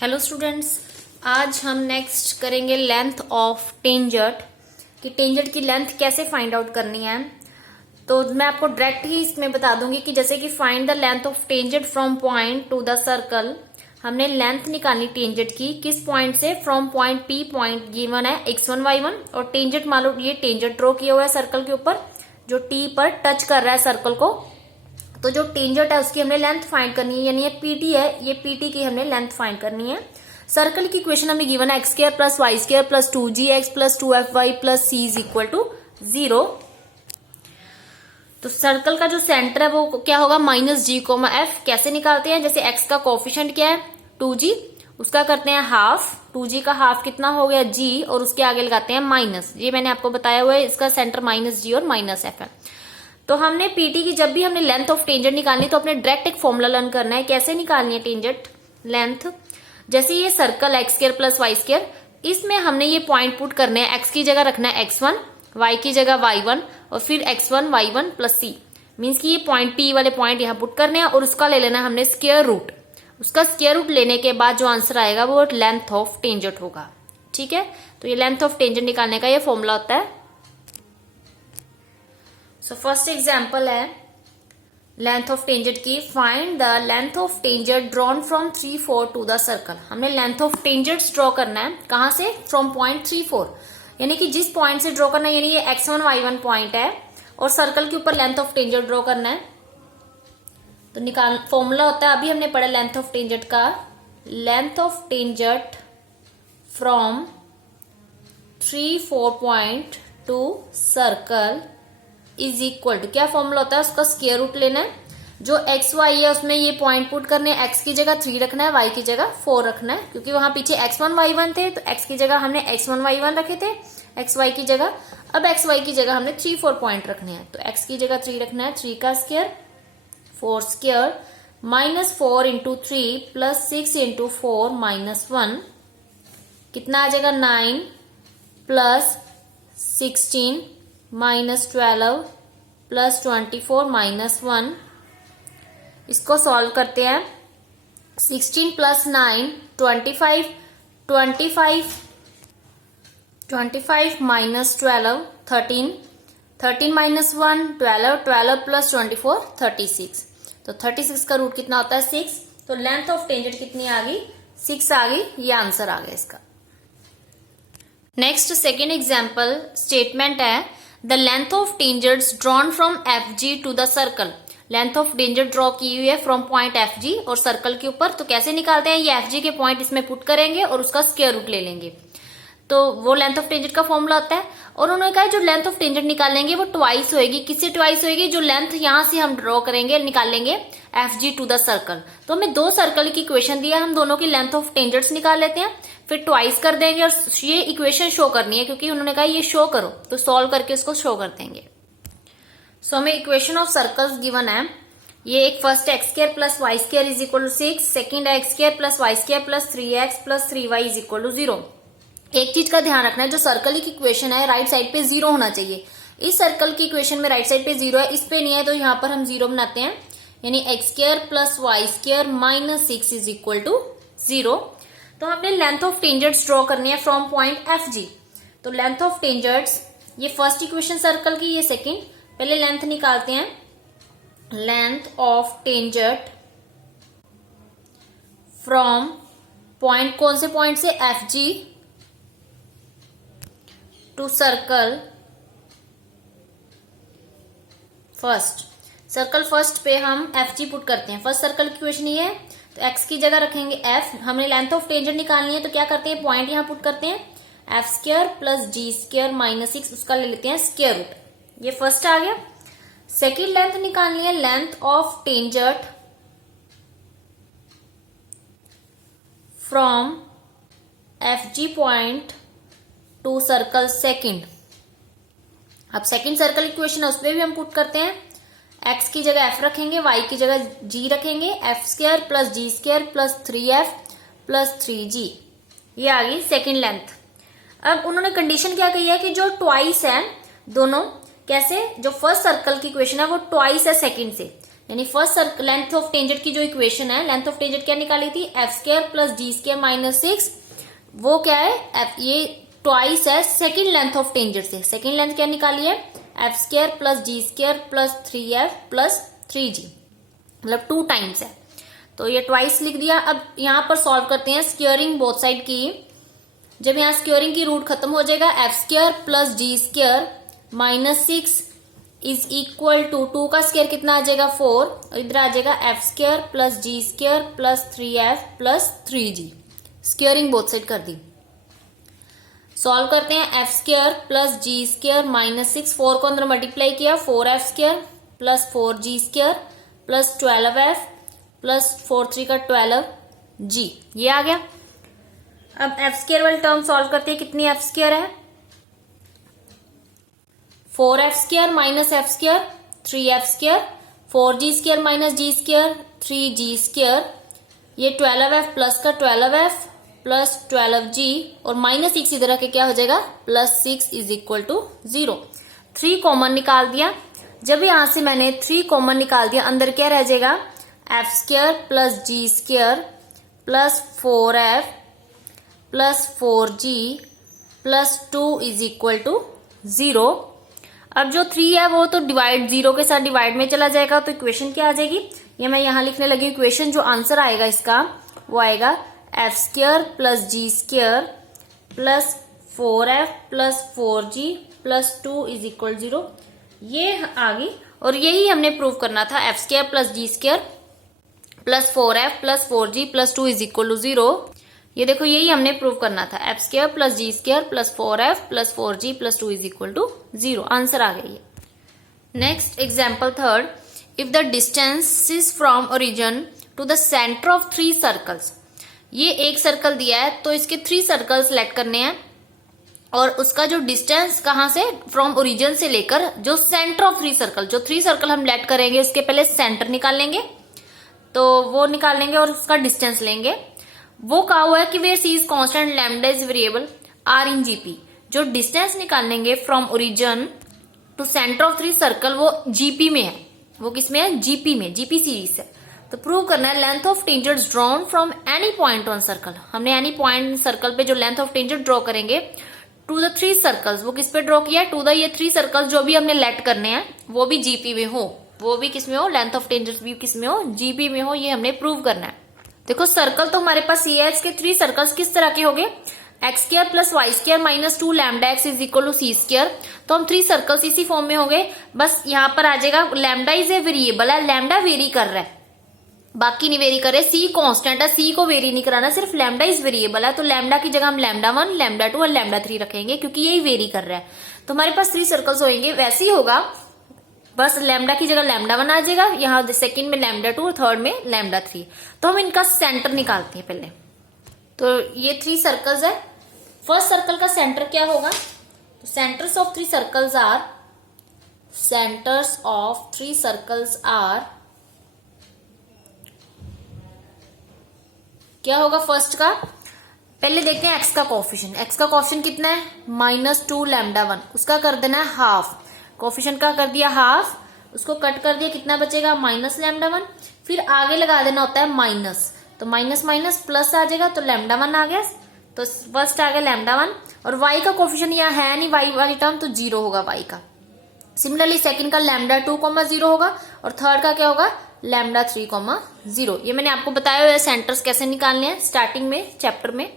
Hello students, आज हम next करेंगे लेंथ ऑफ टेंजेंट कि टेंजेंट की लेंथ कैसे फाइंड आउट करनी है। तो मैं आपको डायरेक्ट ही इसमें बता दूंगी कि जैसे कि find the length of tangent from point two the circle. हमने लेंथ निकालनी टेंजेंट की किस पॉइंट से, from point P, point given है x1 y1 और टेंजेंट मान लो ये टेंजेंट ड्रॉ किया हुआ है सर्कल के ऊपर जो टी पर टच कर रहा है सर्कल को। तो जो टेंजेंट है उसकी हमने लेंथ फाइंड करनी है, यानी ये पीटी है, ये पीटी की हमने लेंथ फाइंड करनी है। सर्कल की इक्वेशन हमें गिवन है x square plus Y square plus 2gx plus 2fy plus c is equal to 0। तो सर्कल का जो सेंटर है वो क्या होगा, -g,f। कैसे निकालते हैं, जैसे x का कोफिशिएंट क्या है 2g, उसका करते हैं हाफ, 2g का हाफ कितना हो गया g, और उसके आगे लगाते हैं माइनस। ये मैंने आपको बताया हुआ है, इसका सेंटर -g और -f है। तो हमने पीटी की जब भी हमने लेंथ ऑफ टेंजेंट निकालनी तो अपने डायरेक्ट एक फॉर्मूला लर्न करना है कैसे निकालनी है टेंजेंट लेंथ। जैसे ये circle x square plus Y square, इसमें हमने ये पॉइंट पुट करने हैं, एक्स की जगह रखना है x1, y की जगह y1 और फिर x1 y1 plus c। Means कि ये पॉइंट p वाले पॉइंट यहाँ पुट करने हैं और उसका ले लेना हमने स्क्वायर रूट। उसका स्क्वायर रूट लेने के बाद जो आंसर आएगा वो लेंथ ऑफ टेंजेंट होगा। ठीक है, तो ये लेंथ ऑफ टेंजेंट निकालने का ये फॉर्मूला होता है। सो फर्स्ट एग्जाम्पल है लेंथ ऑफ टेंजेंट की, find the length of tangent drawn from 3, 4 to the circle. हमने लेंथ ऑफ टेंजेंट ड्रॉ करना है कहां से, फ्रॉम पॉइंट 3, 4, यानी कि जिस पॉइंट से ड्रॉ करना है, यानी ये x1 y1 पॉइंट है और सर्कल के ऊपर लेंथ ऑफ टेंजेंट ड्रॉ करना है। तो निकाल फॉर्मूला होता है, अभी हमने पढ़ा लेंथ ऑफ टेंजेंट का, length of tangent from 3, 4 point to circle is equal to, क्या फॉर्मूला होता है, उसका स्क्वायर रूट लेना है। जो एक्स वाई है उसमें ये पॉइंट पुट करने हैं, एक्स की जगह 3 रखना है, वाई की जगह 4 रखना है, क्योंकि वहां पीछे x1 y1 थे तो x की जगह हमने x1 y1 रखे थे, एक्स वाई की जगह। अब एक्स वाई की जगह हमने 3, 4 पॉइंट रखने हैं, तो x की जगह 3 रखना है, 3 का square 4 square -4 into 3 plus 6 into 4 -1 कितना आ जाएगा 9 प्लस 16 -12 प्लस 24 -1। इसको सॉल्व करते हैं, 16 प्लस 9 25, 25 माइनस 12 13, 13 माइनस 1 12, 12 प्लस 24 36। तो 36 का रूट कितना होता है 6। तो लेंथ ऑफ टेंजेंट कितनी आ गई 6 आ गई, ये आंसर आ गया इसका। नेक्स्ट सेकेंड एग्जाम्पल स्टेटमेंट है, the length of tangents drawn from FG to the circle. Length of tangent draw की हुई है फ्रॉम पॉइंट FG और सर्कल के ऊपर। तो कैसे निकालते हैं, ये FG के पॉइंट इसमें पुट करेंगे और उसका स्क्वायर रूट ले लेंगे, तो वो लेंथ ऑफ टेंजेंट का फॉर्मूला होता है। और उन्होंने कहा जो लेंथ ऑफ टेंजेंट निकालेंगे वो ट्वाइस होगी। किससे ट्वाइस होगी, जो लेंथ यहां से हम ड्रॉ करेंगे निकालेंगे FG टू द सर्कल। तो हमें 2 सर्कल की इक्वेशन दिया, हम दोनों की लेंथ ऑफ टेंजेंट्स निकाल लेते हैं, फिर ट्वाइस कर देंगे और ये इक्वेशन शो करनी है क्योंकि उन्होंने कहा ये शो करो, तो सॉल्व करके इसको शो कर देंगे। सो हमें इक्वेशन ऑफ सर्कल्स गिवन है, ये एक first x square plus Y square is equal to 6, second है x square plus Y square plus 3x plus 3y is equal to 0। एक चीज का ध्यान रखना है, जो सर्कल की इक्वेशन है राइट साइड पे 0 होना चाहिए। इस सर्कल की इक्वेशन में राइट साइड पे 0 है, इस पे नहीं है, तो यहाँ पर हम 0 बनाते हैं, यानी x square plus Y square minus 6 is equal to 0। तो हमने लेंथ ऑफ टेंजेंट्स ड्रॉ करनी है फ्रॉम पॉइंट FG। तो लेंथ ऑफ टेंजेंट्स, ये फर्स्ट इक्वेशन सर्कल की, ये सेकेंड। पहले लेंथ निकालते हैं, length of tangent from point, कौन से पॉइंट से, FG to circle first. Circle first पे हम FG पुट करते हैं, फर्स्ट सर्कल की इक्वेशन ये है, तो x की जगह रखेंगे f। हमने लेंथ ऑफ टेंजेंट निकालनी है तो क्या करते हैं, पॉइंट यहां पुट करते हैं, f square plus g square minus 6, उसका ले लेते हैं स्क्वायर रूट। ये फर्स्ट आ गया। सेकेंड लेंथ निकालनी है, length of tangent from FG point to circle second. अब सेकेंड सर्कल इक्वेशन है उसमें भी हम पुट करते हैं, x की जगह f रखेंगे, y की जगह g रखेंगे, f square plus g square plus 3f plus 3g। ये आ गई सेकेंड लेंथ। अब उन्होंने कंडीशन क्या कही है कि जो ट्वाइस है दोनों, कैसे, जो फर्स्ट सर्कल की इक्वेशन है वो ट्वाइस है सेकेंड से, यानी फर्स्ट लेंथ ऑफ टेंजेंट की जो इक्वेशन है, लेंथ ऑफ टेंजेंट क्या निकाली थी, F square plus d square minus 6, वो क्या है, ये ट्वाइस है सेकेंड लेंथ ऑफ टेंजेंट से। सेकेंड लेंथ क्या निकाली है, F square plus d square plus 3f plus 3g, मतलब 2 टाइम्स है, तो ये ट्वाइस लिख दिया। अब यहां पर सॉल्व करते हैं स्क्वायरिंग बोथ साइड की। जब यहाँ स्क्वायरिंग की रूट खत्म हो जाएगा, F square plus d square minus 6 is equal to 2 का स्क्वायर कितना आ जाएगा 4, और इधर आ जाएगा एफ स्क्वायर प्लस जी square plus 3f plus 3g। Squaring both side कर दी। सॉल्व करते हैं, एफ स्क्वायर प्लस जी स्क्वायर माइनस 6, 4 को अंदर मल्टीप्लाई किया, 4f square plus 4g square plus 12f plus 4 3 का 12g, ये आ गया। अब एफ स्क्वायर वाली टर्म सॉल्व करते हैं, कितनी एफ स्क्वायर है, 4f square minus F square 3f square, 4g square minus जी स्क्वायर 3g स्क्वायर, ये 12f प्लस का 12f प्लस 12g, और माइनस 6 इधर आके क्या हो जाएगा, plus 6 is equal to 0। 3 common निकाल दिया। जब यहां से मैंने 3 कॉमन निकाल दिया, अंदर क्या रह जाएगा, F square plus ji square plus 4f plus 4g plus 2 is equal to 0। अब जो 3 है वो तो डिवाइड 0 के साथ डिवाइड में चला जाएगा, तो इक्वेशन क्या आ जाएगी, ये मैं यहां लिखने लगी इक्वेशन। जो आंसर आएगा इसका वो आएगा f square plus ji square plus 4f plus 4g plus 2 is equal 0। ये आ गई, और यही हमने प्रूव करना था, F square plus ji square plus 4f plus 4g plus 2 is equal to 0। ये देखो, यही हमने प्रूव करना था, F square plus ji square plus 4f plus 4g plus 2 is equal to 0। Answer आ गई है। Next example third, if the distance is from origin to the centre of 3 circles. ये एक सर्कल दिया है, तो इसके 3 सर्कल सेलेक्ट करने हैं, और उसका जो डिस्टेंस कहां से, फ्रॉम ओरिजिन से लेकर जो सेंटर ऑफ 3 सर्कल, जो 3 सर्कल हम लेट करेंगे उसके पहले सेंटर निकाल लेंगे, तो वो निकाल लेंगे और उसका डिस्टेंस लेंगे। वो कहा हुआ है कि वे C is constant, lambda is variable, are in GP. जो डिस्टेंस निकालेंगे from origin to centre of 3 circle, वो जीपी में है। वो किसमें है, जीपी में, जीपी सीरीज है। तो प्रूव करना है length of tangent drawn from any point on circle. हमने एनी पॉइंट सर्कल पे जो लेंथ ऑफ टेंजेंट ड्रॉ करेंगे टू द 3 सर्कल्स, वो किस पे ड्रॉ किया, टू द ये 3 सर्कल्स जो भी हमने लेट करने हैं वो भी जीपी में हो, वो भी किसमें हो, लेंथ ऑफ टेंजेंट भी किसमें हो, जीपी में हो। ये हमने प्रूव करना है। देखो सर्कल तो हमारे पास ये है, इसके 3 सर्कल्स किस तरह के हो गए, x square plus Y square minus 2 lambda x is equal to c square. तो हम 3 सर्कल्स इसी फॉर्म में हो गए। बस यहाँ पर आ जाएगा, लैम्डा इज ए वेरिएबल है, लैम्डा वेरी कर रहा है, बाकी नहीं वेरी कर रहे। सी कांस्टेंट है, सी को वेरी नहीं कराना, सिर्फ लैम्डा इज वेरिएबल है, तो लैम्डा की जगह हम लैम्डा 1, लैम्डा 2 और लैम्डा 3 रखेंगे, क्योंकि यही वेरी कर रहा है। तो हमारे पास 3 सर्कल्स होंगे, वैसे ही होगा, बस लैम्डा की जगह लैम्डा 1 आ जाएगा, यहाँ सेकंड में लैम्डा 2 और थर्ड में लैम्डा 3। तो हम इनका सेंटर निकालते हैं पहले। तो ये 3 सर्कल्स है। फर्स्ट सर्कल का सेंटर क्या होगा, तो centres of 3 circles are, centres of 3 circles are, क्या होगा फर्स्ट का, पहले देखते हैं एक्स का कोफिशिएंट। एक्स का कोफिशिएंट कितना है, -2 लैम्डा 1, उसका कर देना है हाफ। कोफिशिएंट का कर दिया हाफ, उसको कट कर दिया, कितना बचेगा, माइनस लैम्डा 1। फिर आगे लगा देना होता है माइनस, तो माइनस माइनस प्लस आ जाएगा, तो लैम्डा 1 आ गया। तो फर्स्ट आ गया लैम्डा 1, और वाई का कोफिशिएंट यहाँ है नहीं, वाई वाली टर्म, तो 0 होगा वाई का। सिमिलरली सेकंड का लैम्डा 2, 0 होगा, और थर्ड का क्या होगा, लैम्डा 3, 0। ये मैंने आपको बताया हुआ है सेंटर्स कैसे निकालने हैं स्टार्टिंग में चैप्टर में।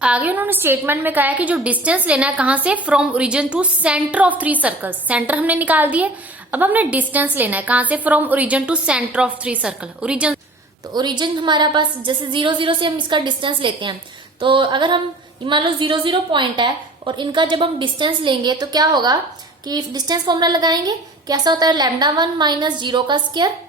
आगे उन्होंने स्टेटमेंट में कहा है कि जो डिस्टेंस लेना है कहां से, from origin to centre of 3 circles. Centre हमने निकाल दिए, अब हमने डिस्टेंस लेना है कहां से, from origin to centre of 3 circle. Origin, तो ओरिजिन हमारा पास जैसे 0 0 से हम इसका डिस्टेंस लेते हैं, तो अगर हम मान लो 0 0 पॉइंट है और इनका जब हम डिस्टेंस लेंगे तो क्या होगा कि डिस्टेंस फॉर्मूला लगाएंगे, कैसा होता है, लैम्डा 1 माइनस 0 का स्क्वायर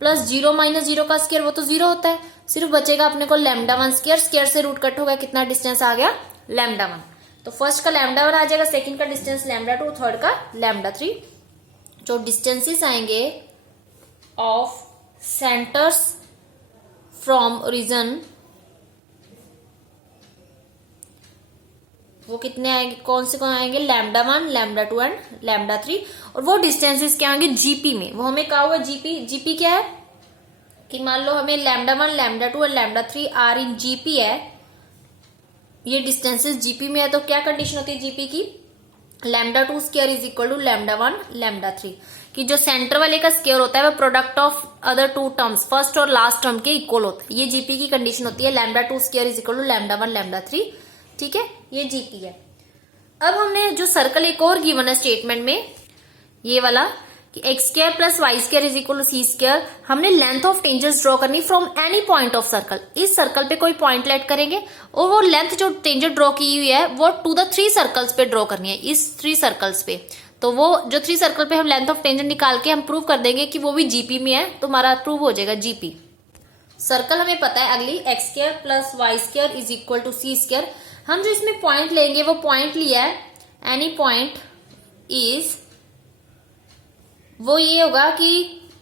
प्लस 0 माइनस 0 का स्क्वायर, वो तो 0 होता है, सिर्फ बचेगा अपने को लैम्डा 1 स्क्वायर, स्क्वायर से रूट कट होगा, कितना डिस्टेंस आ गया, लैम्डा 1। तो फर्स्ट का लैम्डा 1 आ जाएगा, सेकंड का डिस्टेंस लैम्डा 2, थर्ड का लैम्डा 3। जो डिस्टेंसेस आएंगे ऑफ सेंटर्स फ्रॉम ओरिजिन वो कितने आएंगे, कौन आएंगे, λ1, λ2 एंड λ3। और वो डिस्टेंसेस क्या होंगे जीपी में, वो हमें कहा हुआ जीपी। जीपी क्या है कि मान लो हमें λ1, λ2 और λ3 आर इन जीपी है, ये डिस्टेंसेस जीपी में है, तो क्या कंडीशन होती है जीपी की, λ2 स्क्वायर इज इक्वल टू λ1, λ3, कि जो सेंटर वाले का स्क्वायर होता है वो product of other two terms, first और लास्ट टर्म के इक्वल होता है। ये जीपी की कंडीशन होती है, λ2 स्क्वायर इज इक्वल टू λ1, λ3। ठीक है, ये जीपी है। अब हमने जो सर्कल एक और गिवन है स्टेटमेंट में, ये वाला कि x square plus Y square is equal to c square, हमने लेंथ ऑफ टेंजेंट्स ड्रॉ करनी from any point of circle. इस सर्कल पे कोई पॉइंट लेट करेंगे और वो लेंथ जो टेंजेंट ड्रॉ की हुई है वो टू द 3 सर्कल्स पे ड्रॉ करनी है, इस 3 सर्कल्स पे। तो वो जो 3 सर्कल पे हम लेंथ ऑफ टेंजेंट निकाल के हम प्रूव कर देंगे कि वो भी जीपी में है, तो हमारा प्रूव हो जाएगा जीपी। सर्कल हमें पता है अगली, x square plus Y square is equal to c square. हम जो इसमें पॉइंट लेंगे वो पॉइंट लिया है, एनी पॉइंट इज, वो ये होगा कि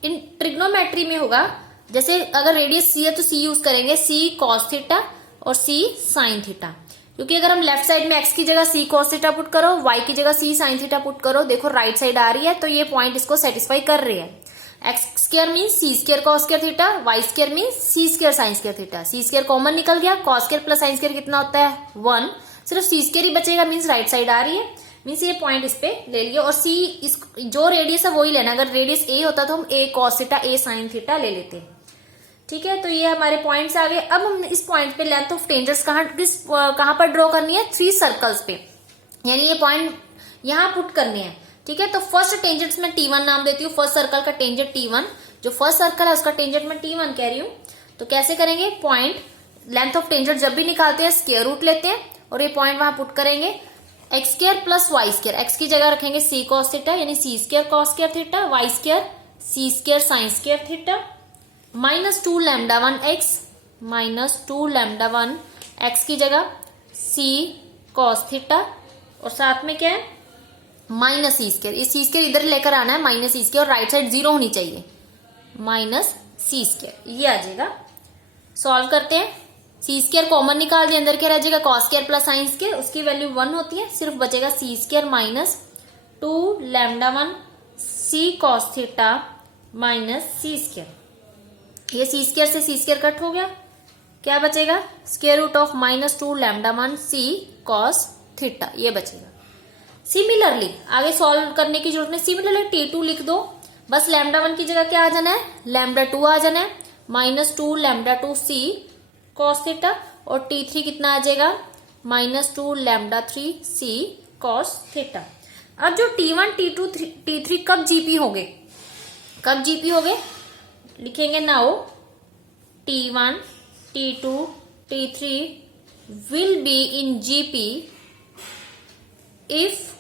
इन ट्रिग्नोमेट्री में होगा, जैसे अगर रेडियस सी है तो सी यूज करेंगे, सी कॉस थीटा और सी साइन थीटा, क्योंकि अगर हम लेफ्ट साइड में एक्स की जगह सी कॉस थीटा पुट करो, वाई की जगह सी साइन थीटा पुट करो, देखो राइट साइड आ रही है, तो ये पॉइंट इसको सेटिस्फाई कर रही है। X square mean C square cos square theta, Y square mean C square sine square theta, C square common निकल गया, cos square plus sine square कितना होता है 1, सिर्फ सी स्क्वायर ही बचेगा, मीन्स राइट साइड आ रही है, मीन्स ये पॉइंट इस पे ले लियो। और सी इस जो रेडियस है वही लेना, अगर रेडियस ए होता तो हम ए कॉस थीटा ए साइन थीटा ले लेते। ठीक है, तो ये हमारे पॉइंट्स आ गए। अब हम इस पॉइंट पे लेंथ ऑफ टेंजेंट्स कहां पर ड्रॉ करनी है, 3 सर्कल्स पे, यानी ये पॉइंट यहां पुट करने हैं। ठीक है, तो फर्स्ट टेंजेंट्स में T1 नाम देती हूँ, फर्स्ट सर्कल का टेंजेंट T1, जो फर्स्ट सर्कल है उसका टेंजेंट में T1 कह रही हूँ। तो कैसे करेंगे, पॉइंट लेंथ ऑफ टेंजेंट जब भी निकालते हैं स्क्वायर रूट लेते हैं और ये पॉइंट वहां पुट करेंगे। X square plus Y square, X की जगह रखेंगे सी कॉस थीटा यानी C square cos square theta, Y square C square sine square theta, -2 λ1 X, -2 λ1 X की जगह सी कॉस थीटा, और साथ में क्या है माइनस सी स्क्वायर, ये सी स्क्वायर इधर लेकर आना है, माइनस सी स्क्वायर, और राइट साइड 0 होनी चाहिए, माइनस सी स्क्वायर, ये आ जाएगा। सॉल्व करते हैं, सी स्क्वायर कॉमन निकाल दिया, अंदर क्या रह जाएगा cos square plus sine square, उसकी वैल्यू 1 होती है, सिर्फ बचेगा सी स्क्वायर -2 λ1 सी कॉस थीटा माइनस सी स्क्वायर। ये सी स्क्वायर से सी स्क्वायर कट हो गया, क्या बचेगा square root of -2 λ1 C cos theta, ये बचेगा। सिमिलरली आगे सॉल्व करने की जरूरत नहीं, सिमिलरली T2 लिख दो, बस λ1 की जगह क्या आ जाना है λ2 आ जाना है, -2 λ2 सी कॉस थीटा, और T3 कितना आ जाएगा -2 λ3 सी कॉस थीटा। अब जो T1 T2 T3 कब जीपी होंगे, कब जीपी होंगे लिखेंगे now, T1 T2 T3 will be in GP if,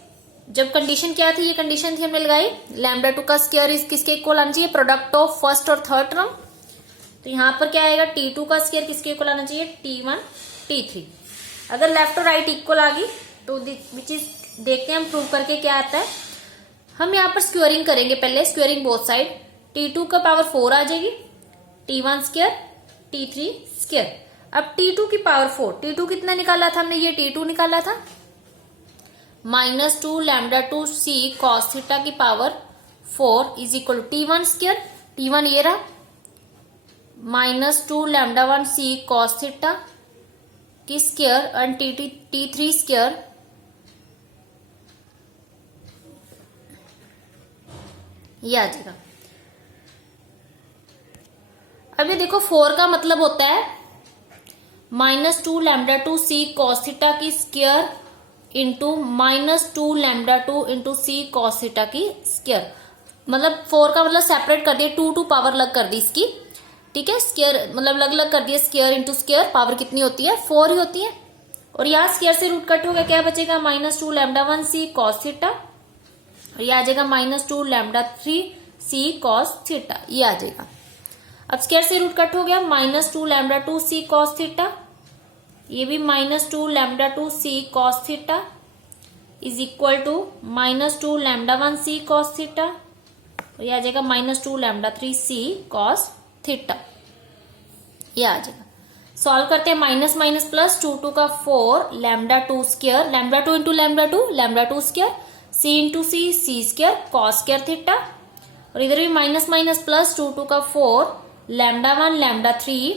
जब कंडीशन क्या थी, ये कंडीशन थी हमने लगाई λ2 का स्क्वायर इज किसके इक्वल आना चाहिए, प्रोडक्ट ऑफ फर्स्ट और थर्ड टर्म। तो यहां पर क्या आएगा T2 का स्क्वायर किसके इक्वल आना चाहिए T1 T3। अगर लेफ्ट और राइट इक्वल आ गई तो विच इज देखते हैं हम प्रूव करके क्या आता है। हम यहाँ पर स्क्वेयरिंग करेंगे, पहले स्क्वेयरिंग बोथ साइड, T2 का पावर 4 आ जाएगी, T1 स्क्वायर T3 स्क्वायर। अब T2 की पावर 4, T2 कितना निकाला था हमने, ये T2 निकाला था, -2 λ2 सी कॉस थीटा की power 4 is equal to T1 square, T1 ये रहा, -2 λ1 सी कॉस थीटा की स्क्वायर एंड T3 स्क्वायर, ये आ जाएगा। अब ये देखो 4 का मतलब होता है -2 λ2 सी कॉस थीटा की स्क्वायर इंटू -2 λ2 इंटू सी कॉस थीटा की स्क्वायर, मतलब 4 का मतलब सेपरेट कर दिया, 2 पावर अलग कर दी इसकी। ठीक है, स्क्वायर मतलब अलग अलग कर दिया, स्क्वायर इंटू स्क्वायर, पावर कितनी होती है 4 ही होती है, और यहाँ स्क्वायर से रूट कट होगा, क्या बचेगा -2 λ1 सी कॉस थीटा, और ये आ जाएगा -2 λ3 सी कॉस थीटा, ये आ जाएगा। अब स्क्वायर से रूट कट हो गया, -2 λ2 सी कॉस थीटा, ये भी -2 λ2 सी cos theta is equal to -2 λ1 C cos theta, और ये आ जाएगा -2 λ3 सी कॉस थीटा, ये आ जाएगा। सॉल्व करते हैं, माइनस माइनस प्लस, 2 2 का 4, lambda 2 square, lambda 2 into lambda 2 square, C into C square cos square theta, और इधर भी माइनस माइनस प्लस, 2 2 का 4, लैम्डा 1 लैम्डा 3,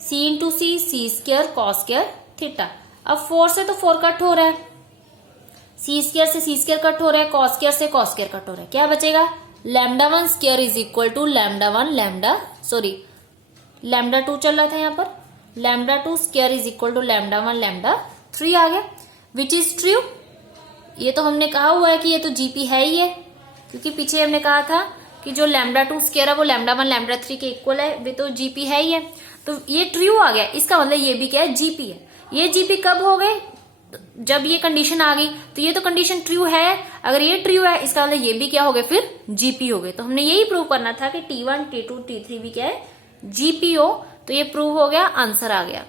सी into C square cos square theta. अब 4 से तो 4 कट हो रहा है, सी स्क्वायर से सी स्क्वायर कट हो रहा है, कॉस स्क्वायर से कॉस स्क्वायर कट हो रहा है, क्या बचेगा, lambda 1 square is equal to lambda 1 lambda 2 चल रहा था यहाँ पर, lambda 2 square is equal to lambda 1 lambda 3 आ गया, विच इज ट्रू। ये तो हमने कहा हुआ है कि ये तो जीपी है ही है, क्योंकि पीछे हमने कहा था कि जो लैम्डा 2 स्क्वायर है वो लैम्डा 1 लैम्डा 3 के इक्वल है, वे तो जीपी है ही है, तो ये ट्रू आ गया। इसका मतलब ये भी क्या है, जीपी है। ये जीपी कब हो गए, जब ये कंडीशन आ गई, तो ये तो कंडीशन ट्रू है, अगर ये ट्रू है इसका मतलब ये भी क्या हो गए, फिर जीपी हो गए। तो हमने यही प्रूव करना था कि T1 T2 T3 भी क्या है, जीपी हो, तो ये प्रूव हो गया, आंसर आ गया।